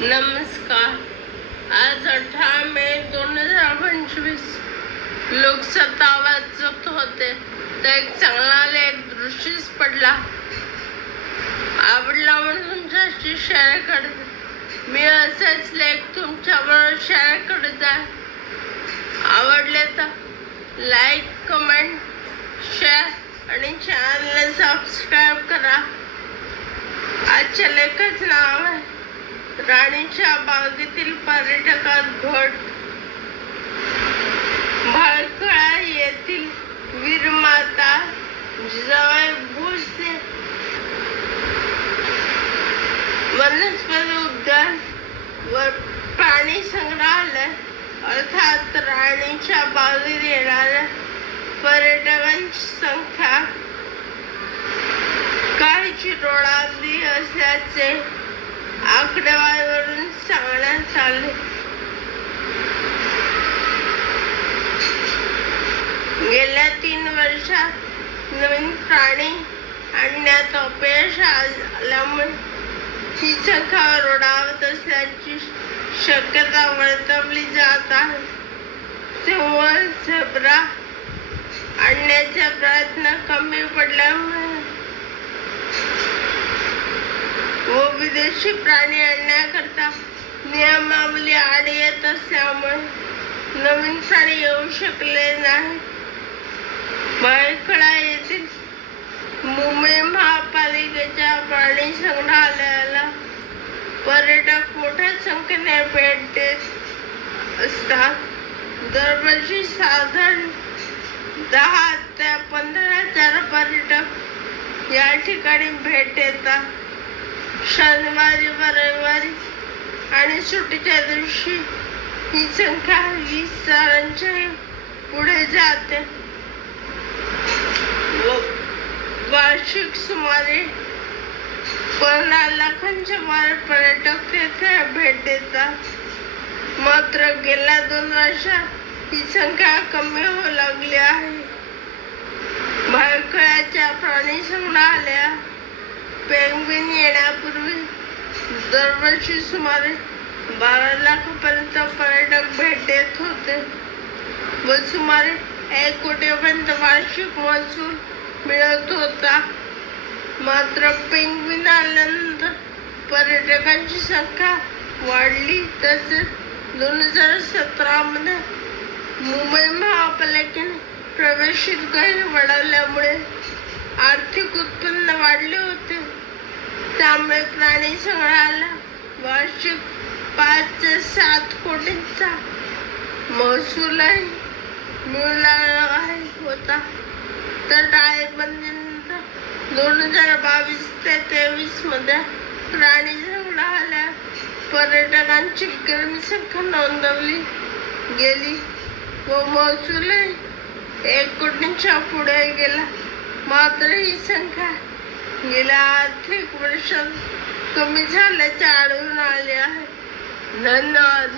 नमस्कार. आज 18 मे 2025 लोकसत्ता वाचत होते तर एक चांगला लेख दृष्टीस पडला. आवडला म्हणून तुमच्याशी शेअर करते. मी असेच लेख तुमच्याबरोबर शेअर करत आहे. आवडले तर लाईक, कमेंट, शेअर आणि चॅनलला सबस्क्राईब करा. आजच्या लेखाचं नाव आहे राणीच्या बागेतील पर्यटकात घट. भाळखळा येथील वीरमाता जिजाबाई भोसले वनस्पती उद्यान व प्राणी संग्रहालय अर्थात राणीच्या बागेत येणाऱ्या पर्यटकांची संख्या काहीची रोडावली असल्याचे आकडेवारीवरून सांगण्यात आले. गेल्या 3 वर्षात नवीन प्राणी आणण्यात अपयश आल्यामुळे ही संख्या रोडावत असल्याची शक्यता वर्तवली जात आहे. तेव्हा झेब्रा आणण्याचा प्रयत्न कमी पडल्यामुळे व विदेशी प्राणी आणण्याकरता नियमावली आड येत असल्यामुळे नवीन प्राणी येऊ शकले नाही. भाळखळा येथील मुंबई महापालिकेच्या प्राणी संग्रहालयाला पर्यटक मोठ्या संख्येने भेट देत असतात. दरवर्षी साधारण 10 ते 15,000 पर्यटक या ठिकाणी भेट देतात. शनिवारी व रविवारी आणि सुट्टीच्या दिवशी ही संख्या 20,000च्या पुढे जाते. वार्षिक सुमारे 15 लाखांच्या वर पर्यटक तेथे भेट देतात. मात्र गेल्या 2 वर्षात ही संख्या कमी होऊ लागली आहे. भाळखळ्याच्या प्राणी संग्रहालयात पेंग्विन येण्यापूर्वी दरवर्षी सुमारे 12 लाखापर्यंत पर्यटक भेट देत होते व सुमारे 1 कोटीपर्यंत वार्षिक महसूल मिळत होता. मात्र पेंग्विन आल्यानंतर पर्यटकांची संख्या वाढली. तसेच 2017 मध्ये मुंबई महापालिकेने प्रवेश शुल्कही वाढवल्यामुळे आर्थिक उत्पन्न वाढले होते. त्यामुळे प्राणी संग्रहालयाला वार्षिक 5 ते 7 कोटींचा महसूलही मिळाला होता. तर टाळेबंदीनंतर 2022 ते 23 मध्ये प्राणी संग्रहालयात पर्यटकांची कमी संख्या नोंदवली गेली व महसूलही 1 कोटींच्या पुढे गेला. मात्र ही संख्या गेल्या आर्थिक वर्षात कमी झाल्याचे आढळून आले आहे. धन्यवाद.